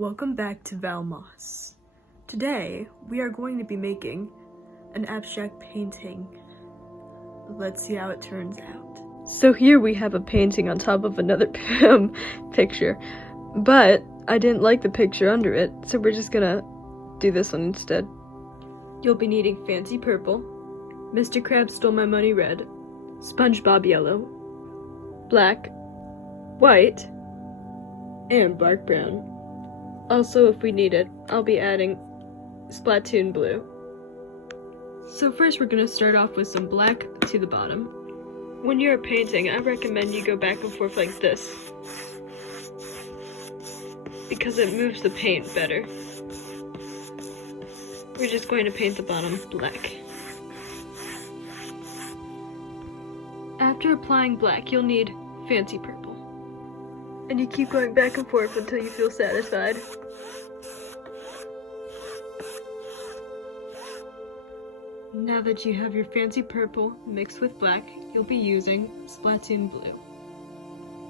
Welcome back to Val Moss. Today, we are going to be making an abstract painting. Let's see how it turns out. So here we have a painting on top of another picture, but I didn't like the picture under it, so we're just gonna do this one instead. You'll be needing fancy purple, Mr. Krabs Stole My Money red, SpongeBob yellow, black, white, and bark brown. Also, if we need it, I'll be adding Splatoon blue. So first we're going to start off with some black to the bottom. When you're painting, I recommend you go back and forth like this, because it moves the paint better. We're just going to paint the bottom black. After applying black, you'll need fancy purple. And you keep going back and forth until you feel satisfied. Now that you have your fancy purple mixed with black, you'll be using Splatoon blue.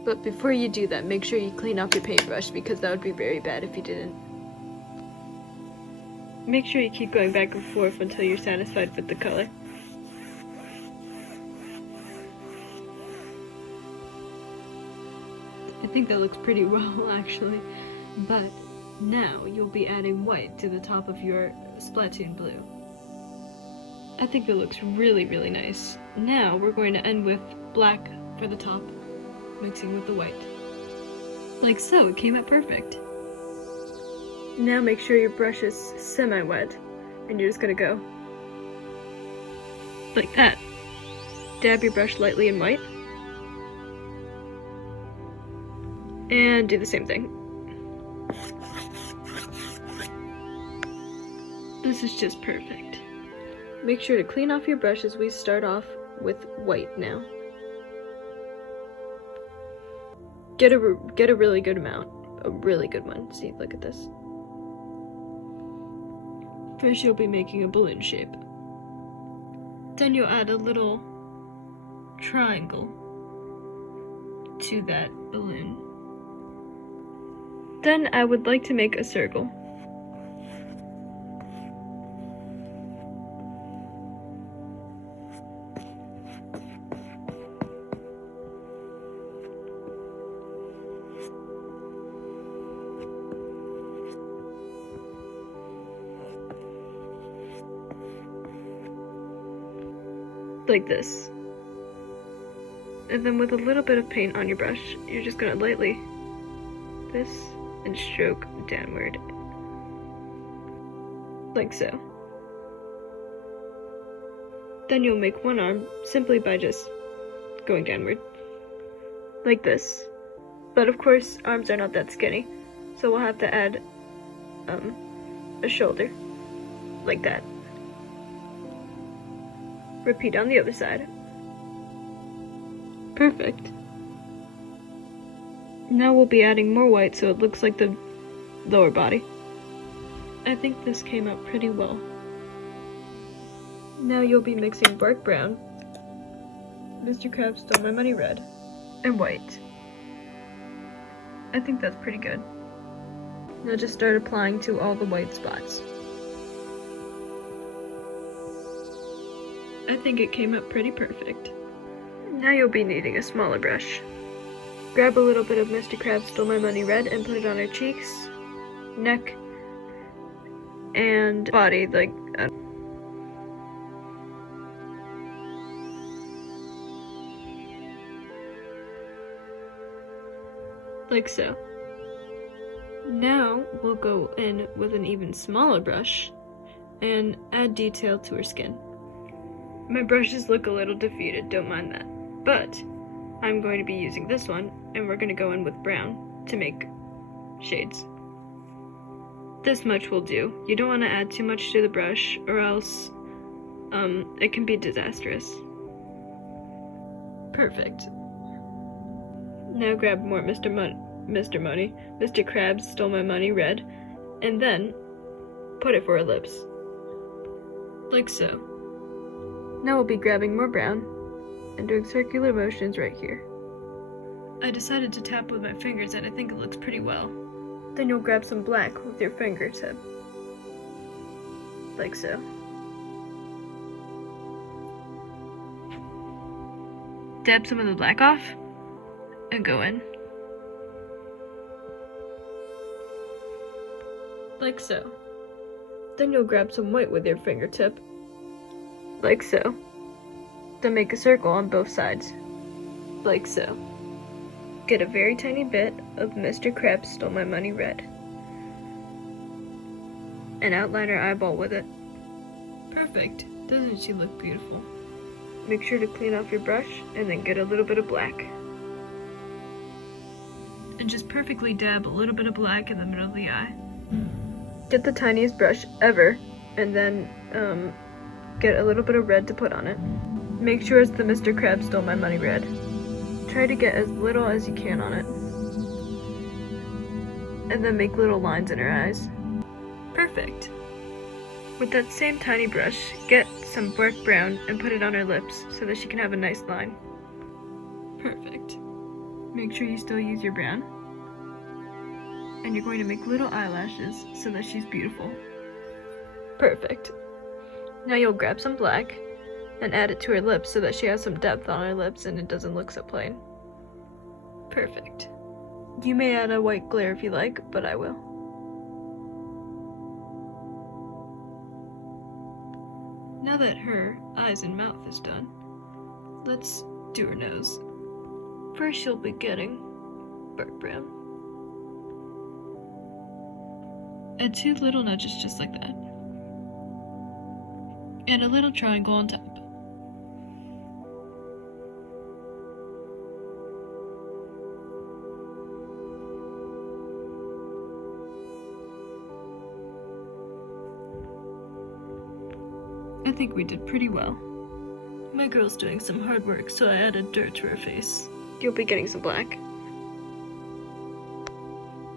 But before you do that, make sure you clean off your paintbrush, because that would be very bad if you didn't. Make sure you keep going back and forth until you're satisfied with the color. I think that looks pretty well, actually. But now you'll be adding white to the top of your Splatoon blue. I think that looks really, really nice. Now we're going to end with black for the top, mixing with the white. Like so, it came out perfect. Now make sure your brush is semi-wet, and you're just gonna go like that. Dab your brush lightly in white, and do the same thing. This is just perfect. Make sure to clean off your brush as we start off with white now. Get a really good amount, a really good one. See, look at this. First you'll be making a balloon shape. Then you'll add a little triangle to that balloon. Then I would like to make a circle. Like this. And then with a little bit of paint on your brush, you're just gonna lightly this and stroke downward. Like so. Then you'll make one arm simply by just going downward. Like this. But of course, arms are not that skinny, so we'll have to add a shoulder. Like that. Repeat on the other side. Perfect. Now we'll be adding more white so it looks like the lower body. I think this came out pretty well. Now you'll be mixing bark brown, Mr. Krabs Stole My Money red, and white. I think that's pretty good. Now just start applying to all the white spots. I think it came out pretty perfect. Now you'll be needing a smaller brush. Grab a little bit of Mr. Krabs Stole My Money red and put it on her cheeks, neck, and body, like so. Now we'll go in with an even smaller brush and add detail to her skin. My brushes look a little defeated, don't mind that. But I'm going to be using this one, and we're going to go in with brown to make shades. This much will do. You don't want to add too much to the brush, or else it can be disastrous. Perfect. Now grab more Mr. Krabs Stole My Money red, and then put it for her lips. Like so. Now we'll be grabbing more brown and doing circular motions right here. I decided to tap with my fingers and I think it looks pretty well. Then you'll grab some black with your fingertip. Like so. Dab some of the black off and go in. Like so. Then you'll grab some white with your fingertip. Like so. Then make a circle on both sides. Like so. Get a very tiny bit of Mr. Krabs Stole My Money red. And outline her eyeball with it. Perfect. Doesn't she look beautiful? Make sure to clean off your brush and then get a little bit of black. And just perfectly dab a little bit of black in the middle of the eye. Get the tiniest brush ever and then get a little bit of red to put on it. Make sure it's the Mr. Krabs Stole My Money red. Try to get as little as you can on it. And then make little lines in her eyes. Perfect. With that same tiny brush, get some dark brown and put it on her lips so that she can have a nice line. Perfect. Make sure you still use your brown. And you're going to make little eyelashes so that she's beautiful. Perfect. Now you'll grab some black and add it to her lips so that she has some depth on her lips and it doesn't look so plain. Perfect. You may add a white glare if you like, but I will. Now that her eyes and mouth is done, let's do her nose. First you'll be getting dark brown. Add 2 little nudges just like that. And a little triangle on top. I think we did pretty well. My girl's doing some hard work, so I added dirt to her face. You'll be getting some black.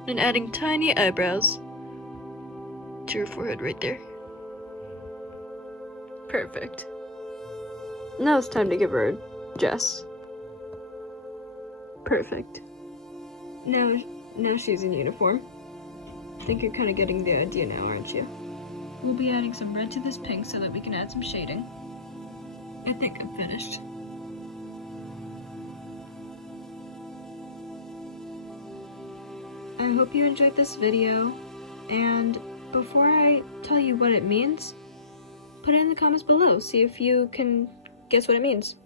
And adding tiny eyebrows to her forehead right there. Perfect. Now it's time to give her a dress. Perfect. Now she's in uniform. I think you're kind of getting the idea now, aren't you? We'll be adding some red to this pink so that we can add some shading. I think I'm finished. I hope you enjoyed this video, and before I tell you what it means, put it in the comments below, see if you can guess what it means.